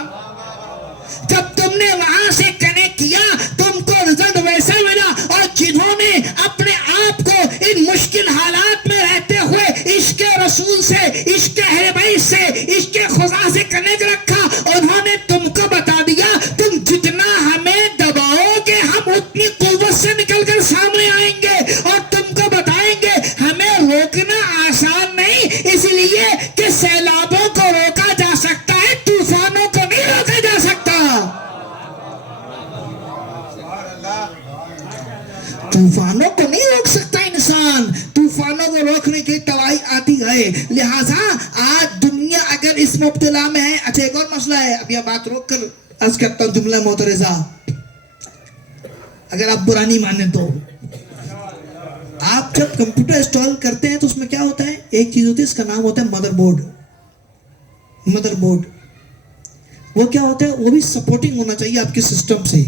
جب تم نے وہاں سے کنیکٹ کیا تم کو رزلٹ ویسا ملا. اور جنہوں نے اپنے آپ کو ان مشکل حالات میں رہتے ہوئے عشق رسول سے, عشق اہل بیت سے, عشق خدا سے کنیکٹ رکھا, انہوں نے تم کو بتا دیا تم جتنا ہمیں دباؤ گے ہم اتنی قوت سے نکل کر سامنے آئیں گے, اور تم کو بتائیں گے ہمیں روکنا آسان نہیں, اس لیے کہ سیلابوں کو روکا جا سکتا ہے, طوفانوں کو نہیں روکا جا سکتا. طوفانوں کو نہیں روک سکتا انسان, طوفانوں کو روکنے کی دوائی آتی ہے. لہٰذا آج دنیا اگر اس مبتلا میں ہے. اچھا ایک اور مسئلہ ہے, اب یہ بات روک کر عرض کرتا ہوں جملہ معترضہ, اگر آپ برا نہیں مانے تو. آپ جب کمپیوٹر انسٹال کرتے ہیں تو اس میں کیا ہوتا ہے, ایک چیز ہوتی ہے اس کا نام ہوتا ہے مدر بورڈ. مدر بورڈ وہ کیا ہوتا ہے, وہ بھی سپورٹنگ ہونا چاہیے آپ کے سسٹم سے.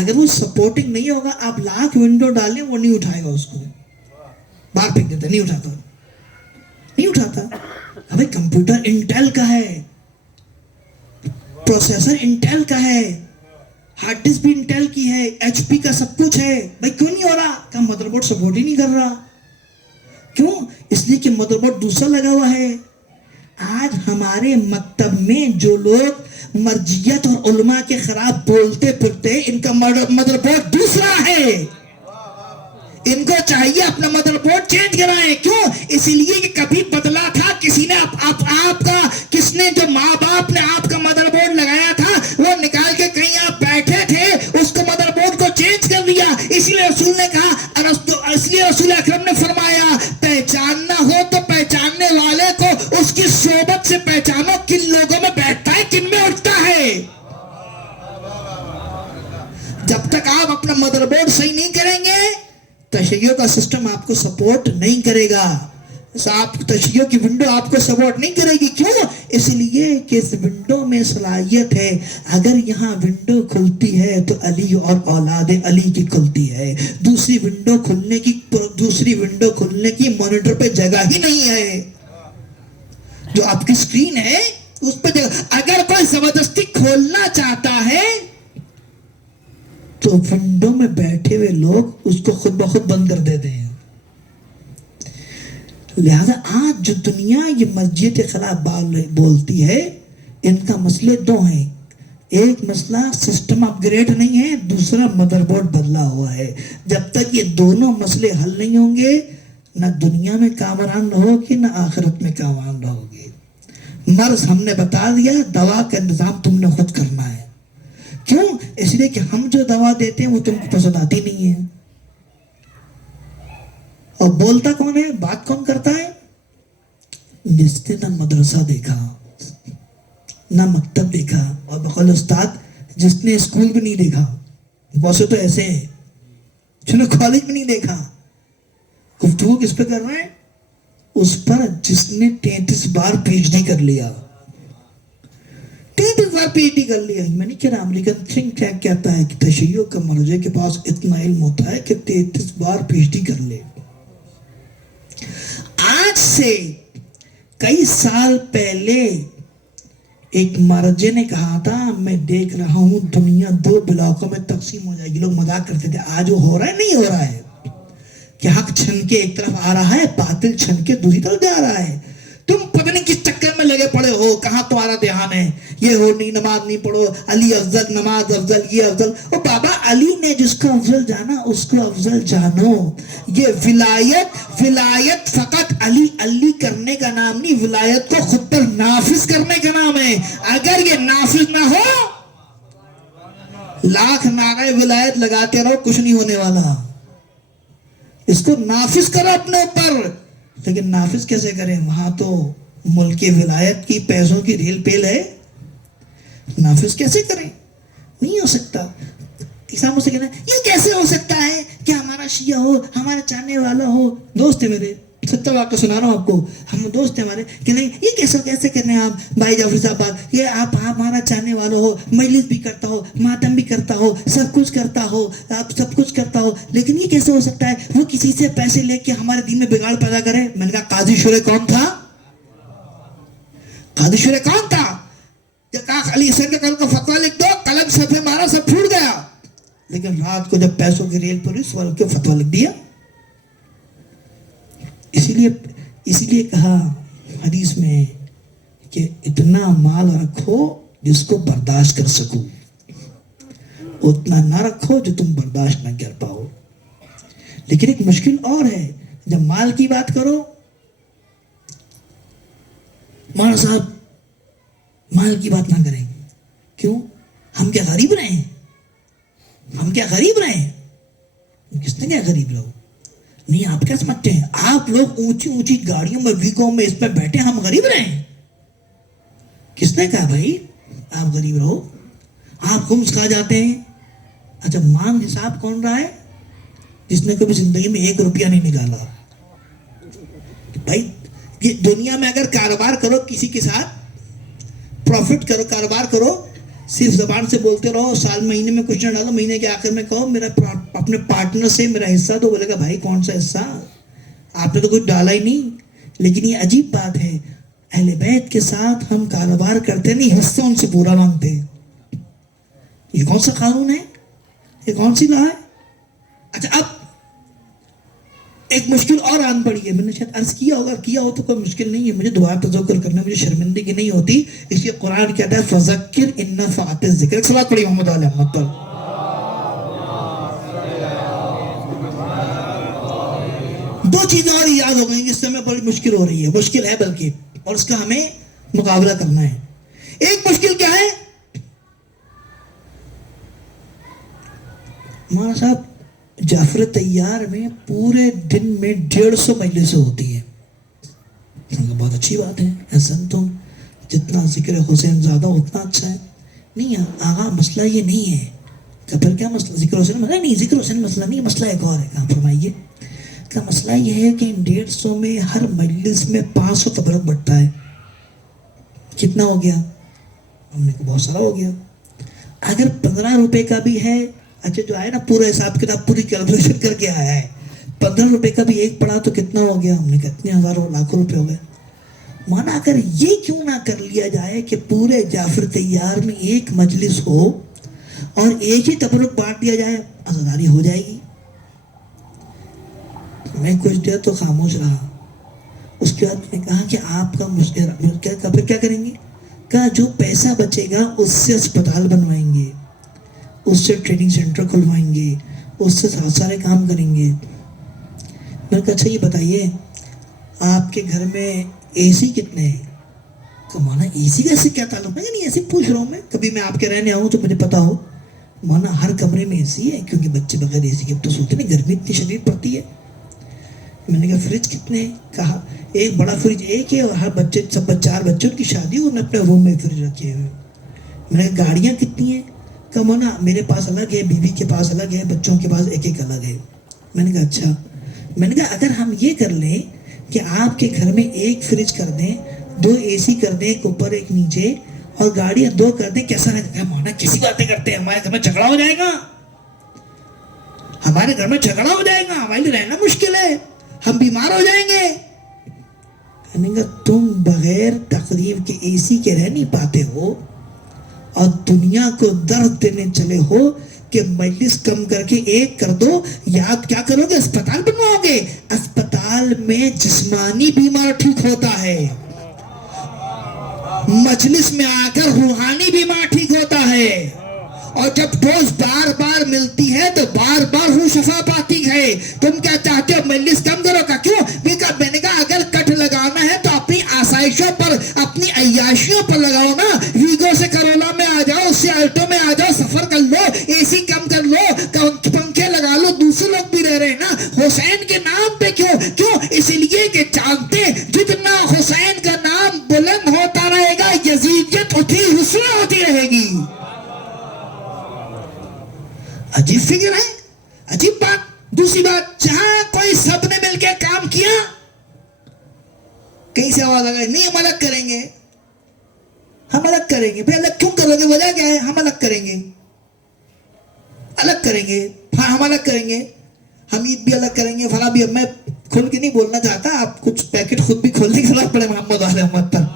اگر وہ سپورٹنگ نہیں ہوگا آپ لاکھ ونڈو ڈالیں وہ نہیں اٹھائے گا, اس کو باہر پھینک دیتا, نہیں اٹھاتا. ابھی کمپیوٹر انٹیل کا ہے, پروسیسر انٹیل کا ہے, ہارڈ ڈسک بھی انٹیل کی ہے, ایچ پی کا سب کچھ ہے. بھائی کیوں نہیں ہو رہا؟ کہ مدر بورڈ سپورٹ ہی نہیں کر رہا. کیوں؟ اس لیے کہ مدر بورڈ دوسرا لگا ہوا ہے. آج ہمارے مکتب میں جو لوگ مرجیت اور علماء کے خلاف بولتے پھرتے, ان کا مدر بورڈ دوسرا ہے. ان کو چاہیے اپنا مدر بورڈ چینج کرائیں. کیوں؟ اسی لیے کہ کبھی بدلا تھا کسی نے آپ کا, کس نے, جو ماں باپ نے آپ کا مدر بورڈ لگایا تھا وہ نکال کے کہیں آپ بیٹھے تھے اس کو مدر بورڈ کو چینج کر دیا. اسی لیے رسول نے کہا, اس لیے رسول اکرم نے فرمایا پہچاننا ہو تو پہچاننے والے کو اس کی صحبت سے پہچانو, کن لوگوں میں بیٹھتا ہے کن میں اٹھتا ہے. تشیع کا سسٹم آپ کو سپورٹ نہیں کرے گا. آپ تشیع کی ونڈو آپ کو سپورٹ نہیں کرے گی. کیوں؟ اس لیے کہ اس ونڈو میں صلاحیت ہے. اگر یہاں ونڈو کھلتی ہے تو علی اور اولاد علی کی کھلتی ہے. دوسری ونڈو کھلنے کی مانیٹر پہ جگہ ہی نہیں ہے. جو آپ کی سکرین ہے اس پہ جگہ. اگر کوئی زبردستی کھولنا چاہتا ہے تو ونڈو میں بیٹھے ہوئے لوگ اس کو خود بخود بند کر دیتے ہیں. لہذا آج جو دنیا یہ مسجد کے خلاف بولتی ہے، ان کا مسئلے دو ہیں. ایک مسئلہ سسٹم اپ گریڈ نہیں ہے، دوسرا مدر بورڈ بدلا ہوا ہے. جب تک یہ دونوں مسئلے حل نہیں ہوں گے، نہ دنیا میں کامران رہو گے نہ آخرت میں کامران رہو گے. مرض ہم نے بتا دیا، دوا کا انتظام تم نے خود کرنا ہے. کیوں؟ اس لیے کہ ہم جو دوا دیتے ہیں وہ تم کو پسند آتی نہیں ہے. اور بولتا کون ہے، بات کون کرتا ہے؟ جس نے نہ مدرسہ دیکھا نہ مکتب دیکھا، اور بقول استاد جس نے اسکول بھی نہیں دیکھا. بہت سے تو ایسے ہیں جنہوں نے کالج بھی نہیں دیکھا. گفتگو کس پہ کر رہے ہیں؟ اس پر جس نے 33 بار پی ایچ ڈی کر لیا. 33 بار پی ایچ ڈی کر لیا. میں نہیں کہہ رہا، امریکن تھنک ٹینک کہتا ہے کہ تشیع کا مرجع کے پاس اتنا علم ہوتا ہے کہ 33 بار پی ایچ ڈی کر لے. آج سے کئی سال پہلے ایک مرجع نے کہا تھا، میں دیکھ رہا ہوں دنیا 2 بلاکوں میں تقسیم ہو جائے گی. لوگ مذاق کرتے تھے. آج وہ ہو رہا ہے نہیں ہو رہا ہے کہ حق چھن کے ایک طرف آ رہا ہے، باطل چھن کے دوسری طرف جا رہا ہے. تم پتہ نہیں کس چکر میں لگے پڑے ہو. کہاں تمہارا دھیان ہے؟ یہ ہو نہیں، نماز نہیں پڑھو، علی افضل، نماز افضل، یہ افضل. او بابا، علی نے جس کو افضل جانا اس کو افضل جانو. یہ ولایت فقط علی کرنے کا نام نہیں، ولایت کو خود پر نافذ کرنے کا نام ہے. اگر یہ نافذ نہ ہو، لاکھ نعرے ولایت لگاتے رہو، کچھ نہیں ہونے والا. اس کو نافذ کرو اپنے اوپر. لیکن نافذ کیسے کریں؟ وہاں تو ملک ولایت کی پیسوں کی ریل پیل ہے. نافذ کیسے کریں؟ نہیں ہو سکتا. اسلام سے کہنا یہ کیسے ہو سکتا ہے کہ ہمارا شیعہ ہو، ہمارا چاہنے والا ہو. دوست ہے میرے، سچا واقعہ سنا رہا ہوں آپ کو. ہم دوست ہیں ہمارے کہ نہیں یہ کیسے کر رہے ہیں آپ بھائی جعفر صاحب، یہ آپ ہمارا چاہنے والا ہو، مجلس بھی کرتا ہو، ماتم بھی کرتا ہو، سب کچھ کرتا ہو، آپ سب کچھ کرتا ہو، لیکن یہ کیسے ہو سکتا ہے وہ کسی سے پیسے لے کے ہمارے دین میں بگاڑ پیدا کرے. میں نے کہا قاضی شورے کون تھا؟ قاضی شورے کون تھا؟ کہا علی حسین کے قلم کا فتویٰ لکھ دو، قلم صفحے مارا، سب پھوٹ گیا. لیکن رات کو جب پیسوں کی ریل پر اس والے کے فتویٰ لکھ دیا. اسی لیے کہا حدیث میں کہ اتنا مال رکھو جس کو برداشت کر سکو، اتنا نہ رکھو جو تم برداشت نہ کر پاؤ. لیکن ایک مشکل اور ہے، جب مال کی بات کرو، مولانا صاحب مال کی بات نہ کریں. کیوں؟ ہم کیا غریب رہے ہیں؟ کس نے کیا غریب رہو؟ نہیں، آپ کیا سمجھتے ہیں؟ آپ لوگ اونچی گاڑیوں میں، ویگوں میں، اس پہ بیٹھے، ہم غریب رہے ہیں؟ کس نے کہا بھائی آپ غریب رہو؟ آپ خمس کھا جاتے ہیں. اچھا، مانگ حساب کون رہا ہے؟ جس نے کبھی زندگی میں 1 روپیہ نہیں نکالا. بھائی یہ دنیا میں اگر کاروبار کرو، کسی کے ساتھ پروفٹ کرو، کاروبار کرو، صرف زبان سے بولتے رہو، سال مہینے میں کچھ نہ ڈالو، مہینے کے آخر میں کہو میرا اپنے پارٹنر سے میرا حصہ دو، بولے گا بھائی کون سا حصہ، آپ نے تو کچھ ڈالا ہی نہیں. لیکن یہ عجیب بات ہے، اہل بیت کے ساتھ ہم کاروبار کرتے نہیں، حصہ ان سے پورا مانگتے ہیں. یہ کون سا قانون ہے؟ یہ کون سی لا ہے؟ اچھا، اب ایک مشکل اور آن پڑی ہے. میں نے شاید عرض کیا ہوگا، کیا ہو تو کوئی مشکل نہیں ہے، مجھے دوبارہ تذکر کرنا مجھے شرمندگی نہیں ہوتی. اس لیے قرآن کہتا ہے فذکر ان نفعت الذکر. ایک صلوات پڑھی محمد علیہ محمد پر. دو چیزیں اور یاد ہو گئیں جس سے ہمیں بڑی مشکل ہو رہی ہے، مشکل ہے بلکہ، اور اس کا ہمیں مقابلہ کرنا ہے. ایک مشکل کیا ہے؟ مولانا صاحب جعفر طیار میں پورے دن میں 150 مجلسیں ہوتی ہیں. بہت اچھی بات ہے، حسن تم جتنا ذکر حسین زیادہ اتنا اچھا ہے. نہیں آغا، مسئلہ یہ نہیں ہے. کہ پھر کیا مسئلہ؟ ذکر حسین مسئلہ نہیں، ذکر حسین مسئلہ نہیں، مسئلہ ایک اور ہے. کہاں فرمائیے؟ کا مسئلہ یہ ہے کہ 150 میں ہر مجلس میں 500 تبرک بٹتا ہے. کتنا ہو گیا؟ ہم نے کہا بہت سارا ہو گیا. اگر 15 روپے کا بھی ہے، اچھا جو آئے نا پورا حساب کتاب پوری کیلکولیشن کر کے آیا ہے، 15 روپے کا بھی ایک پڑا تو کتنا ہو گیا؟ ہم نے کہا اتنے ہزاروں لاکھوں روپے ہو گئے. مانا اگر یہ کیوں نہ کر لیا جائے کہ پورے جعفر طیار میں ایک مجلس ہو اور ایک ہی تبرک بانٹ دیا جائے، عزاداری ہو جائے گی. میں کچھ دیر تو خاموش رہا. اس کے بعد میں نے کہا کہ آپ کا پھر کیا کریں گے؟ کہا جو پیسہ بچے گا اس سے اسپتال بنوائیں گے، اس سے ٹریننگ سینٹر کھلوائیں گے، اس سے سارے کام کریں گے. میں نے کہا اچھا یہ بتائیے آپ کے گھر میں اے سی کتنے ہیں؟ کہ مانا اے سی کا اس سے کیا تعلق؟ میں نہیں ایسے پوچھ رہا ہوں، میں کبھی میں آپ کے رہنے آؤں تو مجھے پتا ہو. مانا ہر کمرے میں اے سی ہے کیونکہ بچے بغیر اے سی کے تو سوتے نہیں، گرمی اتنی شدید پڑتی ہے. میں نے کہا فریج کتنے ہیں؟ کہا ایک بڑا فریج ایک ہے اور ہر بچے سب 4 بچوں کی شادی انہوں نے اپنے روم میں فریج رکھے ہوئے. میں نے کہا گاڑیاں کتنی ہیں؟ کہا مانا میرے پاس الگ ہے، بیوی کے پاس الگ ہے، بچوں کے پاس ایک ایک الگ ہے. میں نے کہا اچھا. میں نے کہا اگر ہم یہ کر لیں کہ آپ کے گھر میں ایک فریج کر دیں، 2 اے سی کر دیں، ایک اوپر ایک نیچے، اور گاڑیاں 2 کر دیں، کیسا رہے گا؟ مانا کسی باتیں کرتے ہیں، ہمارے گھر میں جھگڑا ہو جائے گا، ہمارے گھر میں جھگڑا ہو جائے گا، ہمارے لیے رہنا مشکل ہے، ہم بیمار ہو جائیں گے. میں نے کہا تم بغیر تقریب کے اے سی کے رہ نہیں پاتے ہو اور دنیا کو درد دینے چلے ہو کہ مجلس کم کر کے ایک کر دو. یاد کیا کرو گے؟ اسپتال بنواؤ گے. اسپتال میں جسمانی بیمار ٹھیک ہوتا ہے، مجلس میں آ کر روحانی بیمار ٹھیک ہوتا ہے. اور جب ڈوز بار بار ملتی ہے تو بار بار روح شفا پاتی ہے. تم کیا چاہتے ہو مجلس کم کرو کا؟ کیوں؟ میں نے کہا اگر کٹ لگانا ہے تو اپنی آسائشوں پر، اپنی عیاشیوں پر لگاؤ نا. ویگو سے کرولا میں آ جاؤ، اس سے الٹو میں آ جاؤ، سفر کر لو، اے سی کم کر لو، پنکھے لگا لو، دوسرے لوگ بھی رہ رہے ہیں نا. حسین کے نام پہ کیوں؟ اس لیے کہ جانتے جتنا حسین کا نام بلند ہوتا رہے گا یزیدیت اتنی رسوا ہوتی رہے گی. عجیب فکر ہے، عجیب بات. دوسری بات، جہاں کوئی سب نے مل کے کام کیا، کہیں سے آواز آ گئی نہیں ہم الگ کریں گے، ہم الگ کریں گے. بھائی الگ کیوں کرو گے؟ وجہ کیا ہے؟ ہم الگ کریں گے، الگ کریں گے. ہاں ہم الگ کریں گے، ہم عید بھی الگ کریں گے، فلاں بھی. اب میں کھل کے نہیں بولنا چاہتا، آپ کچھ پیکٹ خود بھی کھولنے کی ضرورت پڑے محمد والے محمد پر.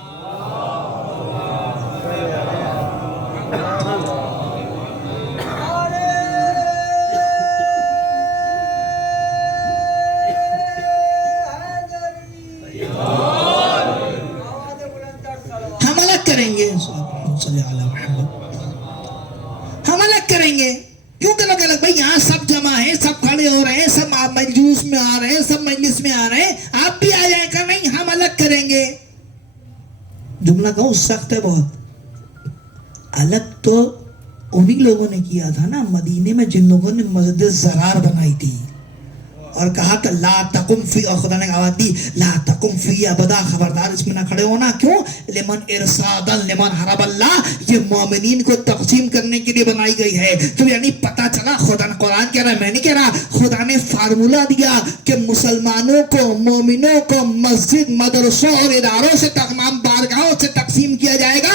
ہم الگ کریں گے. کیوں کہ الگ الگ؟ بھائی یہاں سب جمع ہیں، سب کھڑے ہو رہے ہیں، سب مجلس میں آ رہے ہیں، سب مجلس میں آ رہے ہیں، آپ بھی آ جائیں گا. نہیں ہم الگ کریں گے. جملہ کہوں سخت ہے بہت. الگ تو انہی لوگوں نے کیا تھا نا مدینے میں جن لوگوں نے مسجد زرار بنائی تھی اور کہا کہ لا تقم فی، اور خدا نے آواز دی لا تقم فی ابدا، خبردار اس میں نہ کھڑے ہونا. کیوں؟ لمن ارصادا لمن حرب اللہ، یہ مومنین کو تقسیم کرنے کے لیے بنائی گئی ہے. تو یعنی پتہ چلا خدا نے، قرآن کہہ رہا ہے میں نہیں کہہ رہا، خدا نے فارمولہ دیا کہ مسلمانوں کو، مومنوں کو مسجد، مدرسوں اور اداروں سے، تمام بارگاہوں سے تقسیم کیا جائے گا.